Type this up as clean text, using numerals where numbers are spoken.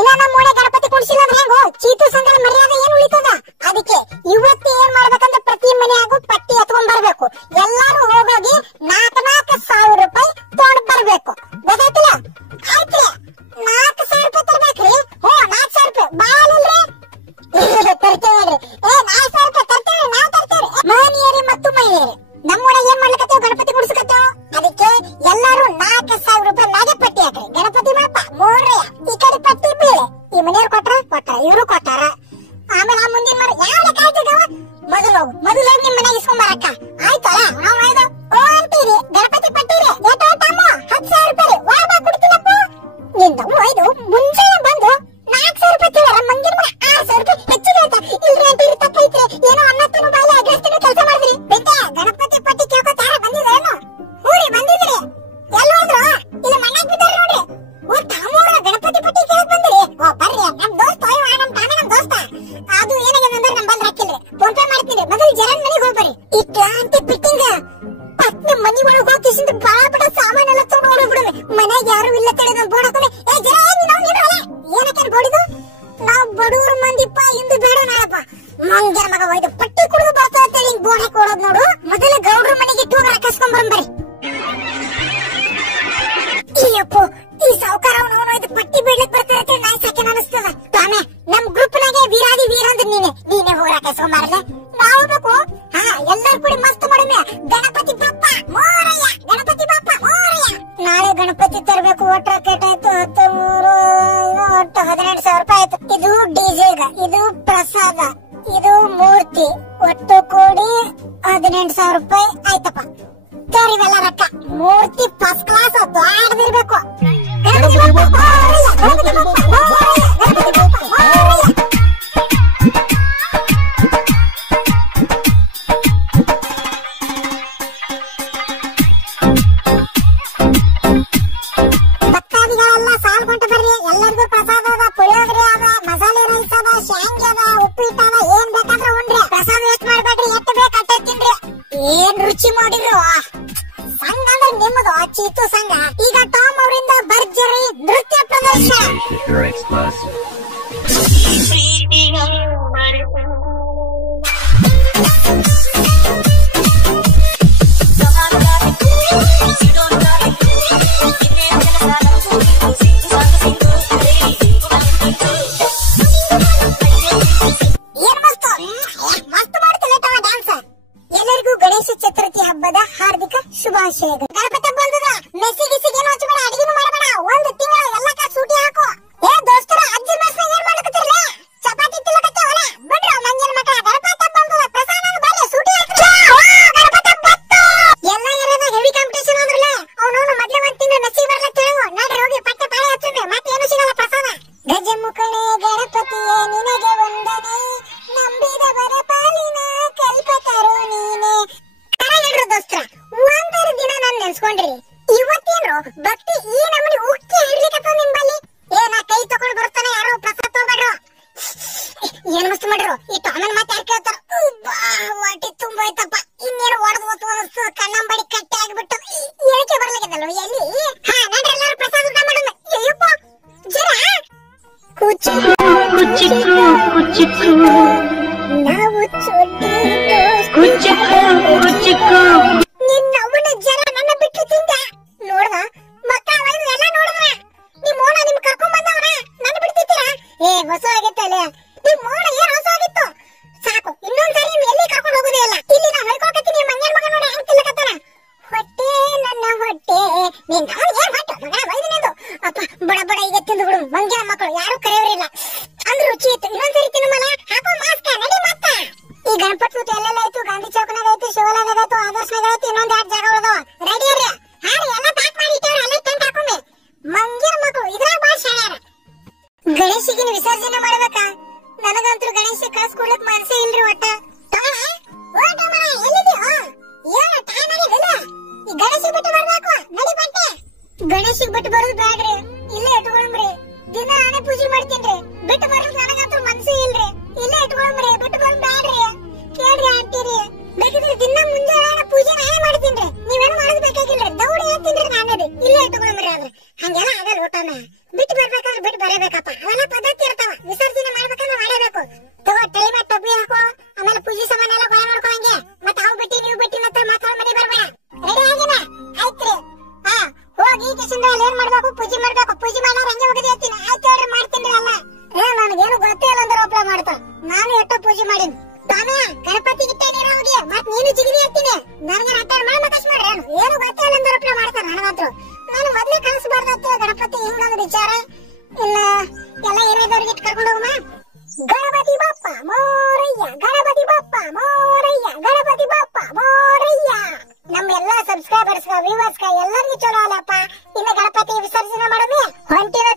ಇಲ್ಲ ನಮ್ಮ ಓಣೆ ಗಣಪತಿ ಕುಣಿಸಿಲ್ಲ ಅಂದ್ರೆ ಹೆಂಗೋ ಚೀತು ಸಂಘದ ಮರ್ಯಾದೆ ಏನ್ ಉಳಿತದ? ಅದಕ್ಕೆ ಇವತ್ತು ಏನ್ ಮಾಡ್ಬೇಕಂದ್ರೆ ಪ್ರತಿ ಮನೆಯಾಗೂ ಪಟ್ಟಿ ಎತ್ಕೊಂಡ್ ಬರ್ಬೇಕು. ಎಲ್ಲಾರು ಹೋಗೋಗಿ 4,000 ರೂಪಾಯಿ ತಗೊಂಡ್ ಬರ್ಬೇಕು. ಗೊತ್ತಾಯ್ತಿಲ್ಲ? ಆಯ್ತ್ರಿ 4,000 ರೂಪಾಯಿ ತರ್ಬೇಕ್ರಿ. 4,000 ರೂಪಾಯಿ ಬಾಳಿಲ್ರಿ ತರ್ತೇವ್ರಿ. 4,000 ರೂಪಾಯಿ ತರ್ತೇವ್ರಿ, ನಾವ್ ತರ್ತೇವ್ರಿ. ಮಹನೀಯರಿ ಮತ್ತು ಮಹಿಳೆಯರಿ, ನಮ್ಮೂರ ಏನ್ ಮಾಡ್ಲಿಕತ್ತೇವ್? ಗಣಪತಿ ಕುಡಿಸ್ಕತ್ತೇವ್. ಅದಕ್ಕೆ ಎಲ್ಲಾರು 4,000 ರೂಪಾಯಿ ಮ್ಯಾಗೆ ಪಟ್ಟಿ ಹಾಕ್ರಿ. ಗಣಪತಿ ಬಾಪ ಮೋರ್ರಿ ಈ ಕಡೆ ಪಟ್ಟಿ ಬೀಳೆ. ಈ ಮನೆಯವ್ರು ಕೊಟ್ರ ಇವ್ರು ಕೊಟ್ಟಾರ. ಆಮೇಲೆ ಆ ಮುಂದಿನ ಮರ ಯಾವ ಲೆಕ್ಕ ಆಯ್ತದವ? ಮೊದಲು ಹೋಗಿ ನಿಮ್ ಮನೆಗೆ ಇಸ್ಕೊಂಡ್ ಬರಕ್ಕ ಆಯ್ತಲ್ಲ? ನಾವು ಓ ಅಂತೀರಿ ಗಣಪತಿ ಪಟ್ಟಿರಿ ಎಷ್ಟೋ ತಮ್ಮ 10,000 ರೂಪಾಯಿ ವಾಬಾ ಕೊಡ್ತೀನಪ್ಪ. ನಿಂದ ಒಯ್ದು ಮುಂಚೆನೆ ಬಂದು 4,000 ರೂಪಾಯಿ ತಿಳರ ಮಂಗಿನ ಮನೆ 6,000 ರೂಪಾಯಿ ಹೆಚ್ಚಿಗೆ ಆಯ್ತಾ? ಇಲ್ರಿ ಅಂತೀರಿ ತಪ್ಪೈತ್ರಿ. ಏನೋ ಅನ್ನತ್ತನು ಬಾಯಿಲೆ ಅಗ್ರಸ್ತಿನ ಕೆಲಸ ಮಾಡಿದ್ರಿ. ಬೇಟೆ ಗಣಪತಿ ಪಟ್ಟಿ ಕೇಳ್ಕೊತಾರ ಬಂದಿದ್ರೇನು? ಹೂರಿ ಬಂದಿದ್ರಿ. ಎಲ್ಲಿ ಹೋದ್ರು? ಇಲ್ಲಿ ಮಣ್ಣಾಗ ಬಿದ್ದಾರ ನೋಡ್ರಿ. ಓ ತಾಮೂರ ಗಣಪತಿ ಪಟ್ಟಿ ಕೇಳಕ್ ಬಂದ್ರಿ. ಓ ಬರ್ರಿ ನಮ್ ದೋಸ್ತ ನಮ್ ದೋಸ್ತ. ಅದು ಏನಾಗಿದೆ ಅಂದ್ರೆ ನಮ್ ಬಂದ್ ಹಾಕಿಲ್ರಿ. ಫೋನ್ ಪೇ ಮಾಡ್ತೀನಿ. ಮೊದಲು ಜರನ್ ಮನೆಗೆ ಹೋಗ್ಬರಿ. ಈ ಕ್ಲಾಂತಿ ಫಿಟ್ಟಿಂಗ್ ಪತ್ನಿ ಮನಿ ಒಳಗೆ ಹೋಗಿಸಿಂದ ಬಾಳ ಸಾಮಾನೆಲ್ಲ ತಗೊಂಡು ಹೋಗ್ಬಿಡುವೆ. ಮನೆಗೆ ಯಾರು ಇಲ್ಲ ತಿಳಿದ ಬೋರ್ಡ್ ಹಾಕೊಂಡೆ ಏ ಜರ ಏನಕ್ಕೆ ಬೋಡಿದು? ನಾವ್ ಬಡೂರು ಮಂದಿಪ್ಪ ಇಂದು ಬೇಡ ನಾಳಪ್ಪ ಮಂಗ್ಯರ ಮಗ ಒಯ್ದು ಪಟ್ಟಿ ಕುಡಿದು ಬರ್ತಾ ಅಂತೇಳಿ ಬೋರ್ಡ್ ಹಾಕಿ ಕೊಡೋದ್ ನೋಡು. ಮೊದಲ ಗೌಡ್ರ ಮನೆಗೆ ಇಟ್ಟು ಹೋಗಿ ಹಾಕಿಸ್ಕೊಂಡ್ ಬರಂಬರಿ. ಅಯ್ಯಪ್ಪೋ ಈ ಸಾವುಕಾರ ಅವನು ಪಟ್ಟಿ ಬೀಳ್ಲಿಕ್ ಬರ್ತಾರೆ ನಾಯಿ ಸಾಕಿ ಅನಿಸ್ತದ. ತಾನೇ ನಮ್ ಗ್ರೂಪ್ ನಾಗೆ ವೀರಾದಿ ವೀರ ಅಂದ್ರೆ ನೀನೇ ಹೋಗಿ ಹಾಕಿಸ್ಕೊಂಡ್ ಬರಲೆ. ನಾವು ಬೇಕು ಎಲ್ಲರೂ ಕೂಡಿ ಮಸ್ತ್ ಮಾಡಿದ್ವಿ. ಗಣಪತಿ ಬಪ್ಪ ಮೋರಯ್ಯ, ಗಣಪತಿ ಬಪ್ಪ ಮೋರಯ್ಯ. ನಾಳೆ ಗಣಪತಿ ತರಬೇಕು. ಒಟ್ಟು ರಾಕೆಟ್ ಆಯ್ತು 13 ಒಟ್ಟು 18,000 ರೂಪಾಯಿ ಆಯ್ತು. ಇದು ಡಿಜೆಗ, ಇದು ಪ್ರಸಾದ, ಇದು ಮೂರ್ತಿ, ಒಟ್ಟು ಕೂಡಿ 18,000 ರೂಪಾಯಿ ಆಯ್ತಪ್ಪ. ತೋರಿವೆಲ್ಲ ರೊಕ್ಕ. ಮೂರ್ತಿ ಫಸ್ಟ್ ಕ್ಲಾಸ್ ದೊಡ್ಡದಿರ್ಬೇಕು. ಗಣಪತಿ ಬಪ್ಪ ಮೋರಯ್ಯ, ಗಣಪತಿ ಬಪ್ಪ ಮೋರಯ್ಯ, ಗಣಪತಿ ಬಪ್ಪ ಮೋರಯ್ಯ. ಎಲ್ಲರಿಗೂ ಪ್ರಸಾದ ಅದ, ಪುಳಿಯೋಗರೆ ಅದ, ಮಸಾಲೆ ರೈಸ್ ಅದ, ಶಾಂಗಿ ಅದ, ಉಪ್ಪಿಟ್ಟು ಅದ. ಏನ್ ಬೇಕಾದ್ರೆ ಉಂಡ್ರಿ. ಪ್ರಸಾದ ವೇಸ್ಟ್ ಮಾಡ್ಬೇಡ್ರಿ. ಎಷ್ಟು ಬೇಕು ಅಟ್ಟೆ ತಿನ್ರಿ. ಏನ್ ರುಚಿ ಮಾಡಿದ್ರು. ಸಂಘ ಅಂದ್ರೆ ನಿಮ್ಮದು ಚೀತು ಸಂಘ. ಈಗ ಟಾಮ್ ಅವರಿಂದ ಭರ್ಜರಿ ನೃತ್ಯ ಪ್ರದರ್ಶನ. ಎಲ್ಲರಿಗೂ ಗಣೇಶ ಚತುರ್ಥಿ ಹಬ್ಬದ ಹಾರ್ದಿಕ ಶುಭಾಶಯಗಳು. ಗಣಪತಿ ಬಂದದ ಮೆಸ್ಸಿಗೆ ಏನು ಹಚ್ಚಬೇಡ, ಅಡಿಗೆನು ಮಾಡಬೇಡ. ಒಂದು ತಿಂಗಳ ಎಲ್ಲಕ್ಕ ಸೂಟಿ ಹಾಕು. ಏ ದೋಸ್ತರ ಅಜ್ಜಿ ಮೆಸ್ಸಿಗೆ ಏನ್ ಮಾಡಕತ್ತಿರಲ್ಲ? ಚಪಾತಿ ತಿನ್ನಕತ್ತೇವಲ್ಲ ಬಿಡ್ರ ಮಂಜನ ಮಕ್ಕಳ. ಗಣಪತಿ ಬಂದದ ಪ್ರಸಾದ ಬರ್ರಿ ಸೂಟಿ ಹಾಕ್ರಿ. ಗಣಪತಿ ಬಂತ ಎಲ್ಲ ಇರೋದ ಹೆವಿ ಕಾಂಪಿಟೇಷನ್ ಅಂದ್ರಲ್ಲ. ಅವನವನು ಮೊದಲೇ ಒಂದ್ ತಿಂಗಳ ಮೆಸ್ಸಿಗೆ ಬರ್ಲತ್ತ ಹೇಳು. ನಡ್ರಿ ಹೋಗಿ ಪಟ್ಟೆ ಪಾಳೆ ಹಚ್ಚಿದ್ರೆ ಮತ್ತೆ ಏನು ಸಿಗಲ್ಲ ಪ್ರಸಾದ. ಗಜಮುಖನೇ ಗಣಪತಿಯೇ ನಿನಗೆ ವಂದನೆ, ನಂಬಿದವರ ಪಾಲಿನ ಕಲ್ಪತರು ನೀನೆ. ಕರೆಗಿಡ್ರು ದೋಸ್ತರ, ಒಂದರ ದಿನ ನಾನ್ ನೆನ್ಸ್ಕೊಂಡ್ರಿ. ಇವತ್ತೇನು ಭಕ್ತಿ ಈ ನಮ್ಮನಿ ಉಕ್ಕಿ ಹಿಡ್ಲಿಕ್ಕತ್ತ ನಿಂಬಲ್ಲಿ. ನಾ ಕೈ ತಗೊಂಡ್ ಬರ್ತಾನೆ ಯಾರೋ ಪ್ರಸಾದ ತಗೋಬೇಡ್ರು. ಏನ್ ಮಸ್ತ್ ಮಾಡ್ರು. ಈ ಟಾಮನ್ ಮಾತು ಯಾರು ಕೇಳ್ತಾರ? ಹೊಟ್ಟಿ ತುಂಬೋಯ್ತಪ್ಪ. ಇನ್ನೇನು ಹೊಡೆದು ಹೊತ್ತು ಅನಿಸ್ತು. ಕಣ್ಣಂಬಡಿ ಕಟ್ಟೆ ಆಗ್ಬಿಟ್ಟು ಹೇಳಿಕೆ ಬರ್ಲಾಗಿದ್ದಲ್ವ ಎಲ್ಲಿ. ನಡ್ರಿ ಎಲ್ಲಾರು ಪ್ರಸಾದ ಊಟ ಮಾಡೋಣ. ಅಯ್ಯಪ್ಪ ಜರ ಕುಚಿಕು ಕುಚಿಕು ಕುಚಿಕು ನಾವು ಚೊಟ್ಟಿ ಕುಚಿಕು ಕುಚಿಕು. ನಿನ್ನವನ ಜರ ನನ್ನ ಬಿಟ್ಟು ತಿಂದ ನೋಡ್ದ ಮಕ್ಕಳ ವೈದು ಎಲ್ಲ ನೋಡಿದ್ರ. ನಿಮ್ ಮೋನ ನಿಮ್ ಕರ್ಕೊಂಡ್ ಬಂದವನ ನನ್ನ ಬಿಡ್ತಿದ್ದೀರಾ? ಹೊಸ ಆಗಿತ್ತಲ್ಲ ನಿಮ್ ಮೋನ. ಏನ್ ಹೊಸ ಆಗಿತ್ತು? ಸಾಕು ಇನ್ನೊಂದ್ಸರಿ ನಿಮ್ ಎಲ್ಲಿ ಕರ್ಕೊಂಡು ಹೋಗುದೇ ಇಲ್ಲ. ಇಲ್ಲಿ ನಾ ಹೇಳ್ಕೊಳ್ತೀನಿ. ಮಂಗ್ಯನ ಮಗ ನೋಡಿ ಹೆಂಗ್ ತಿಲ್ಲಕತ್ತಾನ. ಹೊಟ್ಟೆ ನನ್ನ ಹೊಟ್ಟೆ ನೀನ್ ಏನ್ ಹೊಟ್ಟೆ ಮಗ ವೈದ್ಯನೆಂದು ಅಪ್ಪ ಬಡ ಬಡ ಈಗ ತಿಂದು ಬಿಡು. ಮಂಗ್ಯನ ಮಕ್ಕಳು ಯಾರು ಕರೆಯವರಿಲ್ಲ ಅಂದ್ರೆ ರುಚಿ ಇತ್ತು. ಇನ್ನೊಂದ್ಸರಿ ತಿನ್ನಮಲ್ಲ. ಹಾಕೋ ಮಾಸ್ಕ ನಡಿ ಮತ್ತ. ಈ ಗಣಪತಿ ಊಟ ಎಲ್ಲೆಲ್ಲ ಆಯ್ತು. ಗಾಂಧಿ ಚೌಕನಾಗ ಆಯ್ತು, ಶಿವಲಾದಾಗ ಆಯ್ತು, ಆದರ್ಶನಾಗ ಆಯ್ತು. ಇನ್ನೊಂದ್ 2 ಜಾಗ ಉಳಿದವ. ರೆಡಿ ಅರ್ರಿ ಎಲ್ಲ ಪ್ಯಾಕ್ ಮಾಡಿ ಇಟ್ಟವ್ರಿ. ಅಲ್ಲೇ ಟೆಂಟ್ ಹಾಕೊಂಬಿ. ಮಂಗ್ಯನ ಮಕ್ಕಳು ಇದ್ರಾಗ ಬಾಳ ಶಾಣ್ಯಾರ. ಗಣೇಶಿಗಿನ ವಿಸರ್ಜನೆ ಮಾಡ್ಬೇಕಾ? ನನಗಂತೂ ಗಣೇಶ ಕಳ್ಸ್ಕೊಡ್ಲಕ್ ಮನಸ್ಸೇ ಇಲ್ರಿ ಒಟ್ಟ. ಏನು ಟೈಮ್ ಆಗಿದಲ್ಲ. ಈ ಗಣೇಶಿಗೆ ಬಿಟ್ಟು ಬರ್ಬೇಕು. ನಡಿ ಬಟ್ಟೆ. ಗಣೇಶಿಗೆ ಬಿಟ್ಟು ಬರೋದು ಬ್ಯಾಡ್ರಿ. ಇಲ್ಲೇ ಇಟ್ಕೊಳಮ್ರಿ. ದಿನ ಆನೆ ಪೂಜೆ ಮಾಡ್ತೀನ್ರಿ. ಬಿಟ್ಟು ಬರೋದು ನನಗಂತೂ ಮನಸ್ಸೇ ಇಲ್ರಿ. ಇಲ್ಲೇ ಇಟ್ಕೊಳಮ್ರಿ. ಬಿಟ್ಟು ಬರೋದು ಬ್ಯಾಡ್ರಿ. ಕೇಳ್ರಿ ಅಂತೀರಿ. ಬೇಕಿದ್ರೆ ದಿನ ಮುಂಜಾನೆ ಪೂಜೆ ನಾನೇ ಮಾಡ್ತೀನ್ರಿ. ನೀವೇನು ಮಾಡೋದು ಬೇಕಾಗಿಲ್ರಿ. ದೌಡಿ ಹೇಳ್ತೀನ್ರಿ ನಾನೇ. ಇಲ್ಲೇ ಇಟ್ಕೊಳಮ್ರಿ. ಆದ್ರೆ ಹಂಗೆಲ್ಲ ಆಗಲ್ಲ ಊಟನ. ಬಿಟ್ಟು ಬರ್ಬೇಕಾದ್ರೆ ಬಿಟ್ಟು ಬರಬೇಕಪ್ಪ. ಅವೆಲ್ಲ ಪದ್ಧತಿ ಇರ್ತಾವ. ವಿಸರ್ಜನೆ ಮಾಡ್ಬೇಕಂದ್ರೆ ಮಾಡಬೇಕು. ತಗೋ ತಲೆ ಮೇಲೆ ಟೊಬ್ಬಿ ಹಾಕೋ, ಆಮೇಲೆ ಪೂಜೆ ಸಾಮಾನ್ ಎಲ್ಲ ಗೊಳ ಮಾಡ್ಕೋ. ಹಂಗೆ ಮತ್ತೆ ಅವ್ ಬಿಟ್ಟಿ ನೀವು ಬಿಟ್ಟಿ ಅಂತ ಮಾತಾಡ್ ಮನೆ ಬರ್ಬೇಡ. ರೆಡಿ ಆಗಿನ ಆಯ್ತ್ರಿ. ಹಾ ಹೋಗಿ ಕಿಶನ್ ಏನ್ ಮಾಡ್ಬೇಕು, ಪೂಜೆ ಮಾಡ್ಬೇಕು. ಪೂಜೆ ಮಾಡಾರ ಹಂಗೆ ಹೋಗದೆ ಹೇಳ್ತೀನಿ. ಆಯ್ತು ಹೇಳ್ರಿ, ಮಾಡ್ತೀನಿ ಅಲ್ಲ. ನನಗೇನು ಗೊತ್ತೇ ಇಲ್ಲ ಅಂದ್ರೆ ಒಬ್ಳ ಮಾಡ್ತಾವ. ನಾನು ಎಷ್ಟೋ ಪೂಜೆ ಮಾಡೀನಿ. ತಾನೇ ಗಣಪತಿ ಗಿಟ್ಟೇನಿ ಹೋಗಿ ಮತ್ ನೀನು ಜಿಗಿದಿ ಹೇಳ್ತೀನಿ. ನನಗೆ ಅಟ್ಟಾರ ಮಾಡಿ ಮಕಸ್ ಮಾಡ್ರಿ. ಏನು ಗೊತ್ತೇ ಇಲ್ಲ ಅಂದ್ರೆ ಒಬ್ಳ ಮಾಡ್ತಾರ. ನನಗಂತೂ ನಾನು ಮೊದ್ಲೇ ಕಳಿಸಬಾರ್ದತ್ತ ಗಣಪತಿ ಹಿಂಗದ ವಿಚಾರ. ಇನ್ನ ಎಲ್ಲ ಹಿರಿಯದವ್ರಿಗೆ ಇಟ್ಟು ಕರ್ಕೊಂಡು ಹೋಗಮ್ಮ. ಗಣಪತಿ ಬಪ್ಪ ಮೋರಯ್ಯ, ಗಣಪತಿ ಬಪ್ಪ ಮೋರಯ್ಯ, ಗಣಪತಿ ಬಪ್ಪ ಮೋರಯ್ಯ. ನಮ್ಮ ಎಲ್ಲಾ ಸಬ್ಸ್ಕ್ರೈಬರ್ಸ್ ವ್ಯೂವರ್ಸ್ ಎಲ್ಲರಿಗೂ ಚಲೋ ಅಲ್ಲಪ್ಪ. ಇನ್ನು ಗಣಪತಿ ವಿಸರ್ಜನೆ ಮಾಡೋದು ಹೊಂಟಿನ